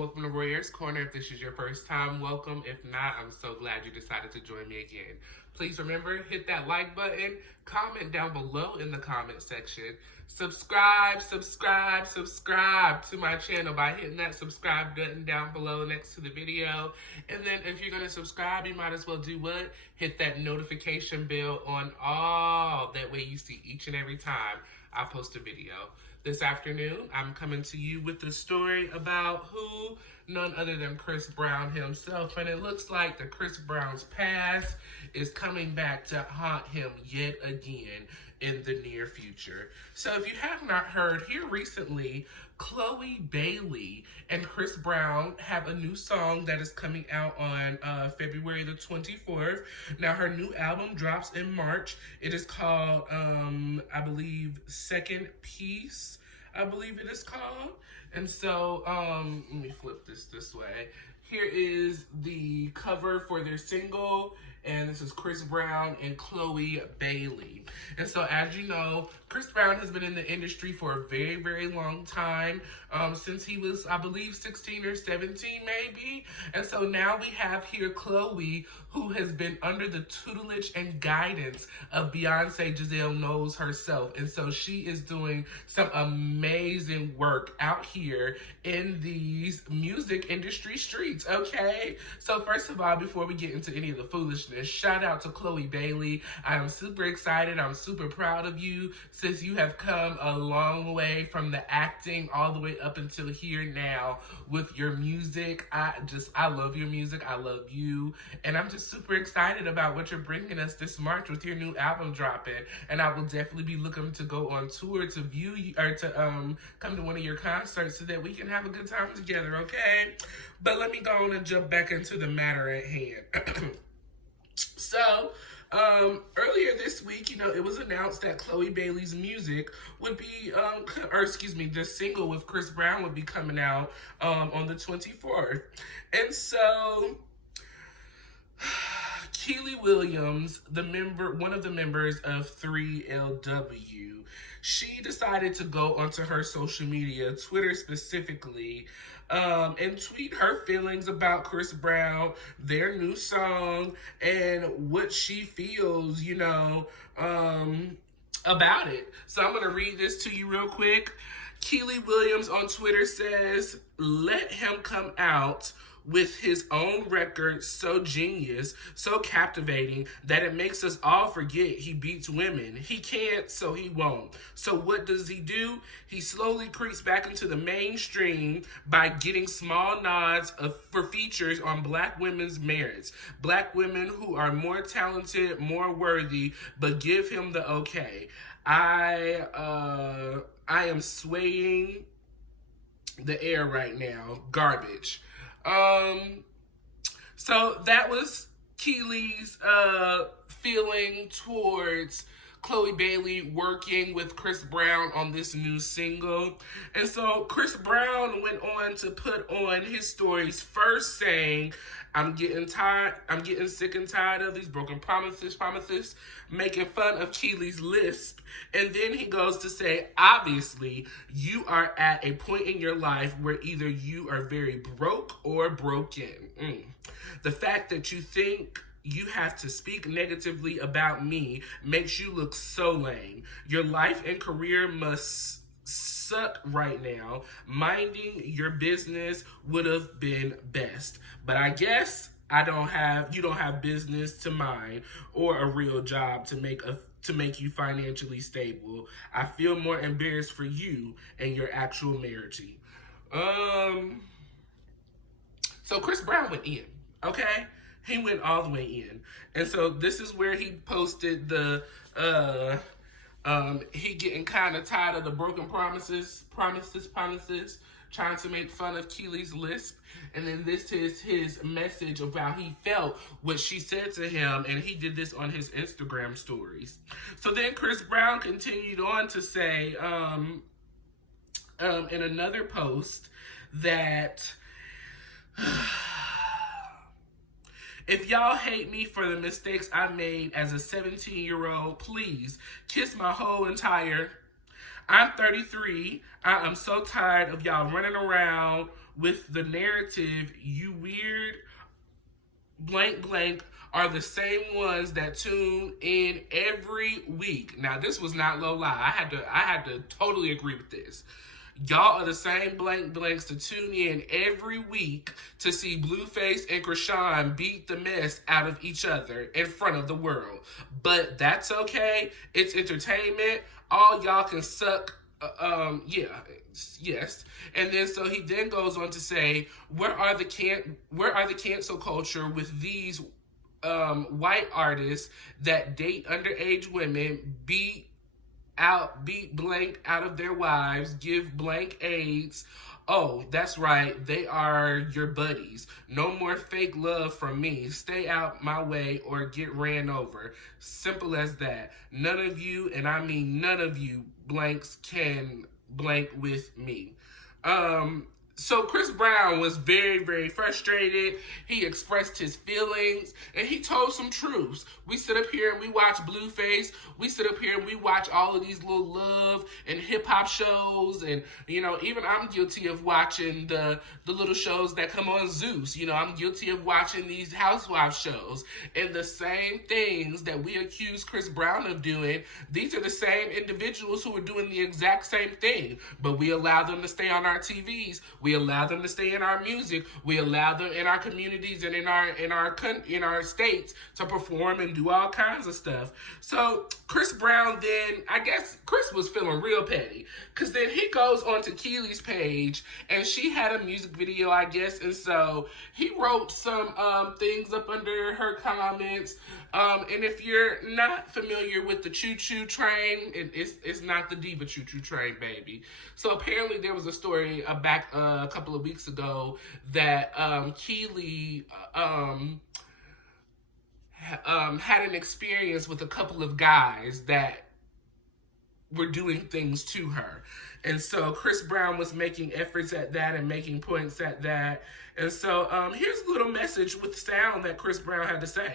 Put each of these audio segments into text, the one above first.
Welcome to Royer's Corner. If this is your first time, welcome. If not, I'm so glad you decided to join me again. Please remember, hit that like button, comment down below in the comment section. Subscribe to my channel by hitting that subscribe button down below next to the video. And then if you're going to subscribe, you might as well do what? Hit that notification bell on all. That way you see each and every time I post a video. This afternoon, I'm coming to you with a story about who? None other than Chris Brown himself. And it looks like the Chris Brown's past is coming back to haunt him yet again in the near future. So if you have not heard, here recently, Chloe Bailey and Chris Brown have a new song that is coming out on February the 24th. Now, her new album drops in March. It is called, I believe, Second Piece, I believe it is called. And so, let me flip this way. Here is the cover for their single, and this is Chris Brown and Chloe Bailey. And so, as you know, Chris Brown has been in the industry for a very, very long time, since he was, I believe, 16 or 17 maybe. And so now we have here Chloe, who has been under the tutelage and guidance of Beyonce Giselle Knowles herself. And so she is doing some amazing work out here in these music industry streets, okay? So first of all, before we get into any of the foolishness, shout out to Chloe Bailey. I am super excited. I'm super proud of you, since you have come a long way from the acting all the way up until here now with your music. I love your music. I love you. And I'm just super excited about what you're bringing us this March with your new album dropping. And I will definitely be looking to go on tour to view you, or to come to one of your concerts so that we can have a good time together, okay? But let me go on and jump back into the matter at hand. So, earlier this week, it was announced that Chloe Bailey's music would be, the single with Chris Brown would be coming out on the 24th. And so, Kiely Williams, one of the members of 3LW, she decided to go onto her social media, Twitter specifically, and tweet her feelings about Chris Brown, their new song, and what she feels, about it. So I'm going to read this to you real quick. Kiely Williams on Twitter says, "Let him come out with his own record, so genius, so captivating, that it makes us all forget he beats women. He can't, so he won't. So what does he do? He slowly creeps back into the mainstream by getting small nods for features on black women's merits. Black women who are more talented, more worthy, but give him the okay. I am swaying the air right now. Garbage." So that was Kiely's feeling towards Chloe Bailey working with Chris Brown on this new single. And so Chris Brown went on to put on his stories first saying, I'm getting sick and tired of these broken promises, making fun of Kiely's lisp. And then he goes to say, obviously, you are at a point in your life where either you are very broke or broken. The fact that you think you have to speak negatively about me makes you look so lame. Your life and career must suck right now. Minding your business would have been best. But I guess you don't have business to mind or a real job to make you financially stable. I feel more embarrassed for you and your actual marriage. So Chris Brown went in, okay? He went all the way in. And so this is where he posted the he getting kind of tired of the broken promises, trying to make fun of Kiely's lisp. And then this is his message of how he felt, what she said to him, and he did this on his Instagram stories. So then Chris Brown continued on to say, in another post, that if y'all hate me for the mistakes I made as a 17-year-old, please kiss my whole entire. I'm 33. I am so tired of y'all running around with the narrative, you weird blank blank are the same ones that tune in every week. Now this was not low lie. I had to totally agree with this. Y'all are the same blank blanks to tune in every week to see Blueface and Krishan beat the mess out of each other in front of the world. But that's okay. It's entertainment. All y'all can suck. Yes. And then so he then goes on to say, where are the cancel culture with these white artists that date underage women, beat blank out of their wives, give blank AIDS? Oh, that's right, they are your buddies. No more fake love from me. Stay out my way or get ran over. Simple as that. None of you, and I mean none of you, blanks can blank with me. So Chris Brown was very, very frustrated. He expressed his feelings and he told some truths. We sit up here and we watch Blueface. We sit up here and we watch all of these little love and hip hop shows. And, you know, even I'm guilty of watching the little shows that come on Zeus. You know, I'm guilty of watching these housewife shows. And the same things that we accuse Chris Brown of doing, these are the same individuals who are doing the exact same thing. But we allow them to stay on our TVs. We allow them to stay in our music. We allow them in our communities and in our states to perform and do all kinds of stuff. So Chris Brown then, I guess Chris was feeling real petty, because then he goes onto Kiely's page and she had a music video, I guess, and so he wrote some things up under her comments. And if you're not familiar with the Choo Choo Train, it's not the Diva Choo Choo Train, baby. So apparently there was a story back a couple of weeks ago that Kiely had an experience with a couple of guys that were doing things to her. And so Chris Brown was making efforts at that and making points at that. And so here's a little message with sound that Chris Brown had to say.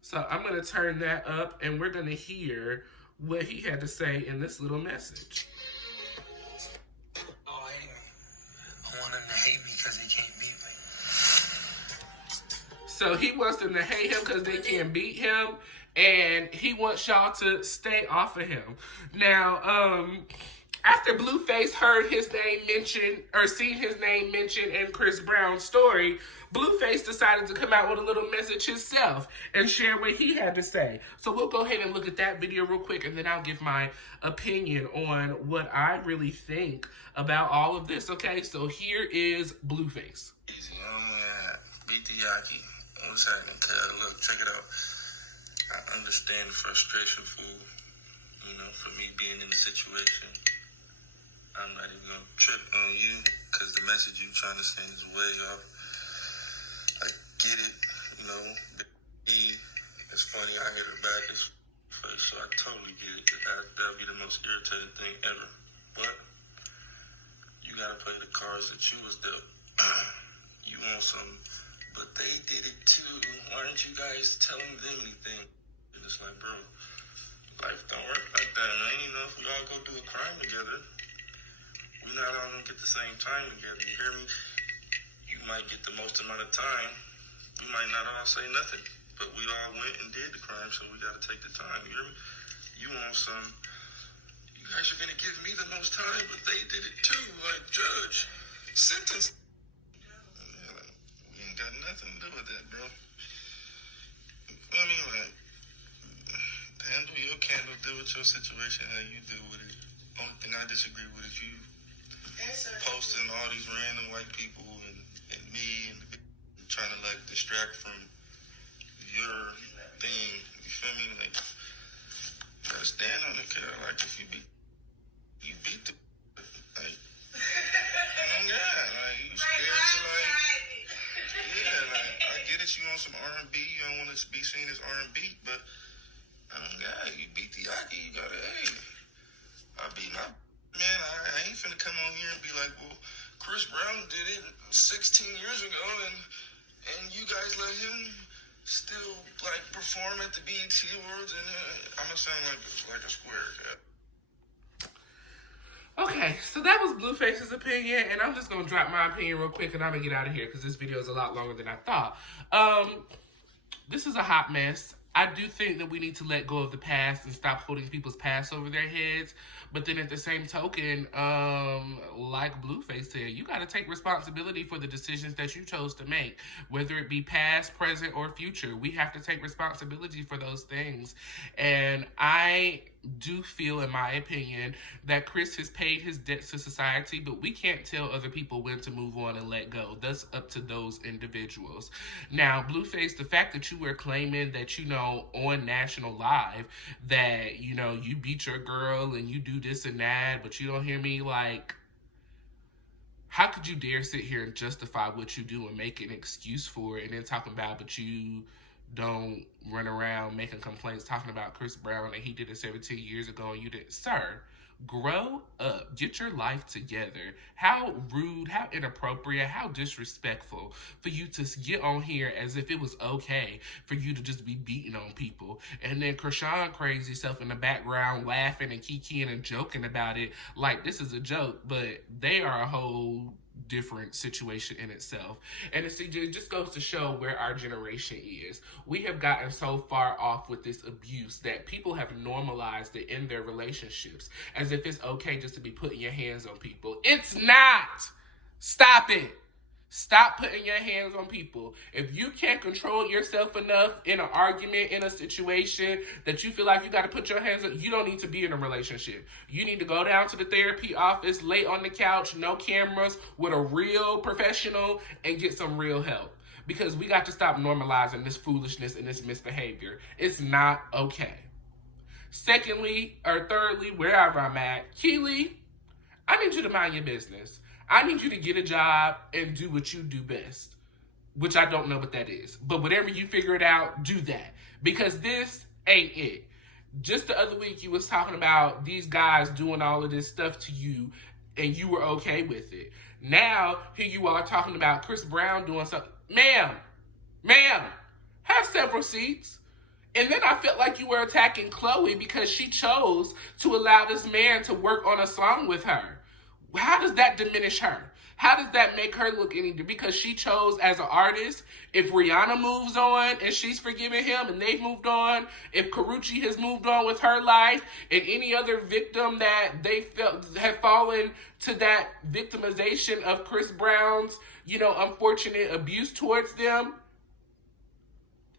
So I'm going to turn that up and we're going to hear what he had to say in this little message. Oh, hate me. I want them to hate me because they can't beat me. So he wants them to hate him because they can't beat him, and he wants y'all to stay off of him. Now, after Blueface heard his name mentioned, or seen his name mentioned in Chris Brown's story, Blueface decided to come out with a little message himself and share what he had to say. So we'll go ahead and look at that video real quick, and then I'll give my opinion on what I really think about all of this. Okay, so here is Blueface. Easy. Beat the Yaki. What's happening, cuz? Look, check it out. I understand the frustration, fool. You know, for me being in the situation. I'm not even going to trip on you because the message you're trying to send is way off. I get it, you know. It's funny, I hit her back. It's funny, so I totally get it. That'd be the most irritating thing ever. But you got to play the cards that you was dealt. You want some, but they did it too. Why aren't you guys telling them anything? And it's like, bro, life don't work like that, man. You know, if we all go do a crime together, we're not all gonna get the same time together. You hear me? You might get the most amount of time. We might not all say nothing, but we all went and did the crime, so we gotta take the time. You hear me? You want some? You guys are gonna give me the most time, but they did it too. Like, judge, sentence. Yeah, like, we ain't got nothing to do with that, bro. I mean, like, handle your candle, deal with your situation how you deal with it. Only thing I disagree with is you posting all these random white people and me and trying to like distract from your thing. You feel me? Like, you gotta stand on it, kid. Like, if you beat the like, oh God, like you scared to like, yeah, like I get it. You on some R&B, you don't want to be seen as R&B, but oh God, you beat the Yaki, you gotta, hey, I beat my. Man, I ain't finna come on here and be like, well, Chris Brown did it 16 years ago, and you guys let him still, like, perform at the BET Awards, and I'm gonna sound like a square cat. Okay, so that was Blueface's opinion, and I'm just gonna drop my opinion real quick, and I'm gonna get out of here because this video is a lot longer than I thought. This is a hot mess. I do think that we need to let go of the past and stop holding people's past over their heads. But then at the same token, like Blueface said, you got to take responsibility for the decisions that you chose to make, whether it be past, present, or future. We have to take responsibility for those things. And I do feel, in my opinion, that Chris has paid his debts to society, but we can't tell other people when to move on and let go. That's up to those individuals. Now, Blueface, the fact that you were claiming that, on National Live, that, you beat your girl and you do this and that, but you don't hear me, like, how could you dare sit here and justify what you do and make an excuse for it and then talking about, but you don't run around making complaints talking about Chris Brown and he did it 17 years ago and you didn't? Sir, grow up. Get your life together. How rude, how inappropriate, how disrespectful for you to get on here as if it was okay for you to just be beating on people. And then Krishan crazy self in the background laughing and kikiing and joking about it like this is a joke, but they are a whole different situation in itself. And it just goes to show where our generation is. We have gotten so far off with this abuse that people have normalized it in their relationships as if it's okay just to be putting your hands on people. It's not. Stop it. Stop putting your hands on people. If you can't control yourself enough in an argument, in a situation, that you feel like you got to put your hands on, you don't need to be in a relationship. You need to go down to the therapy office, lay on the couch, no cameras, with a real professional, and get some real help. Because we got to stop normalizing this foolishness and this misbehavior. It's not okay. Secondly, or thirdly, wherever I'm at, Kiely, I need you to mind your business. I need you to get a job and do what you do best, which I don't know what that is. But whatever you figure it out, do that. Because this ain't it. Just the other week, you was talking about these guys doing all of this stuff to you, and you were okay with it. Now, here you are talking about Chris Brown doing something. Ma'am, have several seats. And then I felt like you were attacking Chloe because she chose to allow this man to work on a song with her. How does that diminish her? How does that make her look any different? Because she chose as an artist. If Rihanna moves on and she's forgiven him and they've moved on, if Karrueche has moved on with her life, and any other victim that they felt have fallen to that victimization of Chris Brown's, unfortunate abuse towards them,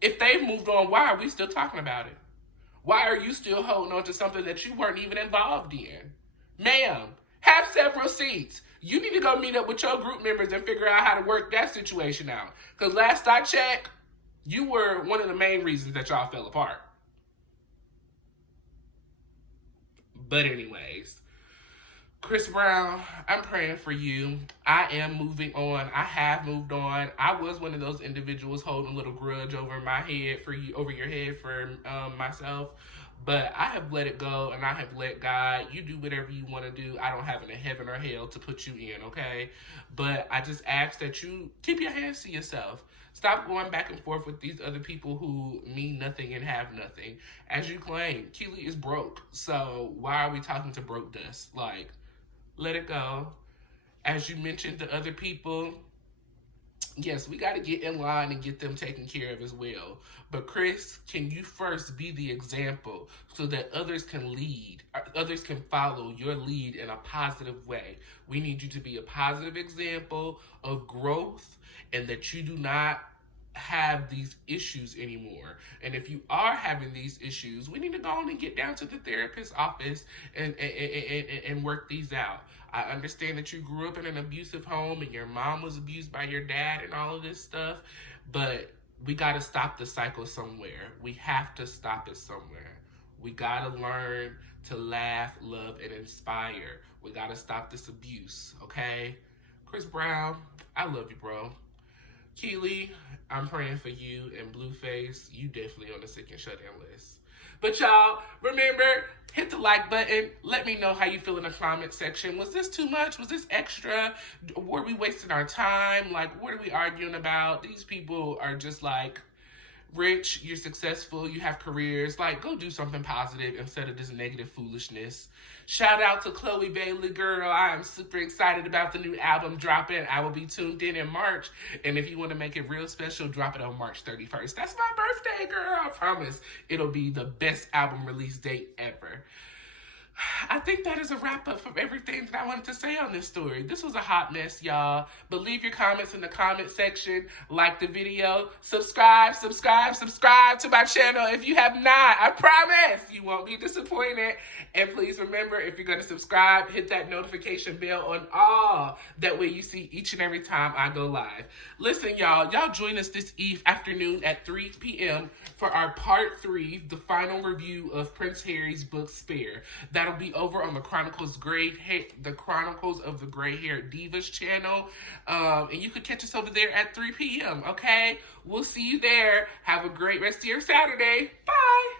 if they've moved on, why are we still talking about it? Why are you still holding on to something that you weren't even involved in? Ma'am, have several seats. You need to go meet up with your group members and figure out how to work that situation out. Because last I checked, you were one of the main reasons that y'all fell apart. But anyways, Chris Brown, I'm praying for you. I am moving on. I have moved on. I was one of those individuals holding a little grudge over my head for you, over your head for myself. But I have let it go, and I have let God, you do whatever you want to do. I don't have any heaven or hell to put you in, okay? But I just ask that you keep your hands to yourself. Stop going back and forth with these other people who mean nothing and have nothing. As you claim, Kiely is broke. So why are we talking to broke dust? Like, let it go. As you mentioned to other people, yes, we got to get in line and get them taken care of as well. But Chris, can you first be the example so that others can lead, others can follow your lead in a positive way? We need you to be a positive example of growth and that you do not have these issues anymore. And if you are having these issues, we need to go on and get down to the therapist's office and work these out. I understand that you grew up in an abusive home and your mom was abused by your dad and all of this stuff, but we got to stop the cycle somewhere. We have to stop it somewhere. We got to learn to laugh, love, and inspire. We got to stop this abuse, okay? Chris Brown, I love you, bro. Kiely, I'm praying for you, and Blueface, you definitely on the sick and shut-in list. But y'all, remember, hit the like button. Let me know how you feel in the comment section. Was this too much? Was this extra? Were we wasting our time? Like, what are we arguing about? These people are just like rich, you're successful, you have careers. Like, go do something positive instead of this negative foolishness. Shout out to Chloe Bailey, girl. I am super excited about the new album dropping. I will be tuned in March. And if you want to make it real special, drop it on March 31st. That's my birthday, girl. I promise it'll be the best album release date ever. I think that is a wrap up of everything that I wanted to say on this story. This was a hot mess, y'all. But leave your comments in the comment section. Like the video. Subscribe to my channel if you have not. I promise you won't be disappointed. And please remember, if you're going to subscribe, hit that notification bell on all. That way you see each and every time I go live. Listen, y'all join us this afternoon at 3 p.m. for our part 3, the final review of Prince Harry's book Spare. That'll be over on the Chronicles of the Gray Hair Divas channel. And you can catch us over there at 3 p.m., okay? We'll see you there. Have a great rest of your Saturday. Bye!